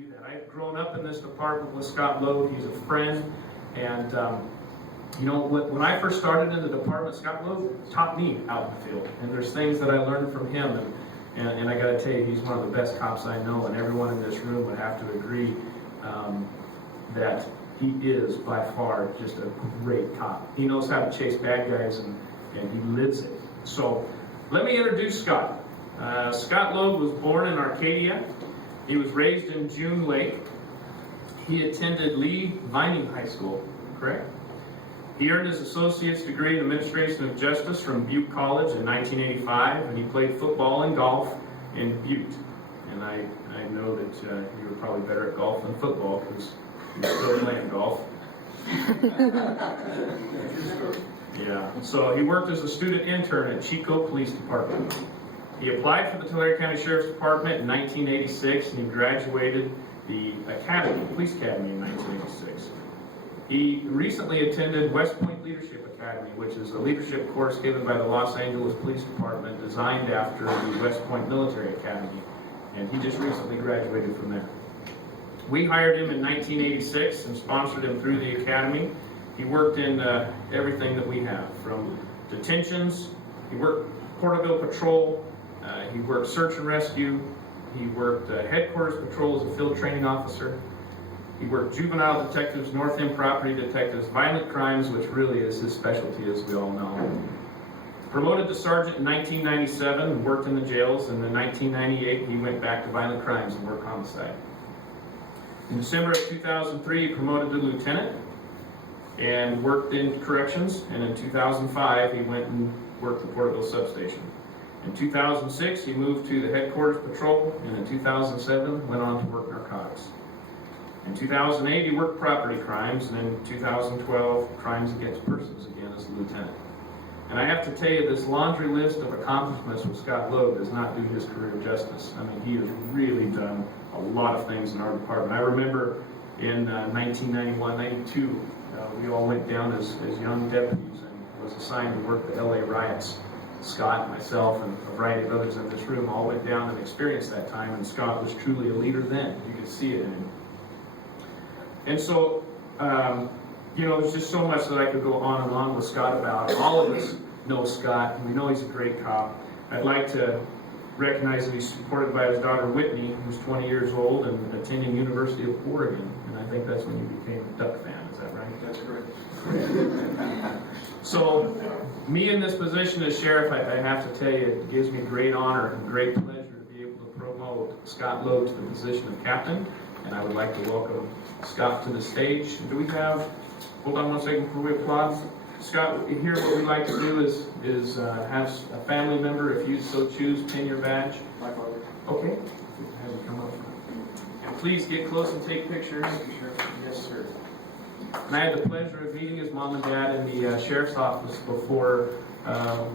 do that. I've grown up in this department with Scott Logue. He's a friend, and you know, when I first started in the department, Scott Logue taught me out in the field, and there's things that I learned from him, and I got to tell you, he's one of the best cops I know, and everyone in this room would have to agree that he is by far just a great cop. He knows how to chase bad guys, and he lives it. So let me introduce Scott. Scott Logue was born in Arcadia. He was raised in June Lake. He attended Lee Vining High School, correct? He earned his associate's degree in Administration of Justice from Butte College in 1985, and he played football and golf in Butte. And I know that you were probably better at golf than football because you're still playing golf. Yeah. So he worked as a student intern at Chico Police Department. He applied for the Tulare County Sheriff's Department in 1986, and he graduated the Academy, Police Academy, in 1986. He recently attended West Point Leadership Academy, which is a leadership course given by the Los Angeles Police Department designed after the West Point Military Academy, and he just recently graduated from there. We hired him in 1986 and sponsored him through the academy. He worked in everything that we have, from detentions, he worked Porterville Patrol, he worked search and rescue, he worked headquarters patrol as a field training officer, he worked juvenile detectives, North End property detectives, violent crimes, which really is his specialty, as we all know. Promoted to sergeant in 1997 and worked in the jails, and in 1998 he went back to violent crimes and work homicide. In December of 2003, he promoted to lieutenant and worked in corrections, and in 2005 he went and worked the Porterville substation. In 2006 he moved to the headquarters patrol, and in 2007 went on to work narcotics. In 2008 he worked property crimes, and in 2012 crimes against persons again as a lieutenant. And I have to tell you, this laundry list of accomplishments with Scott Logue does not do his career justice. I mean, he has really done a lot of things in our department. I remember in 1991, 92, we all went down as young deputies and was assigned to work the LA riots. Scott, myself, and a variety of others in this room all went down and experienced that time, and Scott was truly a leader then. You could see it in him. And so, you know, there's just so much that I could go on and on with Scott about. All of us know Scott, and we know he's a great cop. I'd like to recognize that he's supported by his daughter Whitney, who's 20 years old and attending University of Oregon. And I think that's when you became a Duck fan, is that right? That's correct. So, me in this position as sheriff, I have to tell you, it gives me great honor and great pleasure to be able to promote Scott Logue to the position of captain. And I would like to welcome Scott to the stage. Do we have, hold on one second before we applaud. Scott, here what we'd like to do is have a family member, if you so choose, pin your badge. My father. Okay. Have you come up. And please get close and take pictures. Yes, sir. And I had the pleasure of meeting his mom and dad in the sheriff's office before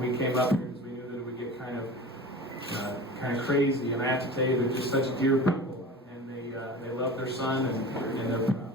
we came up here, because we knew that it would get kind of crazy. And I have to tell you, they're just such dear people, and they love their son, and they're proud.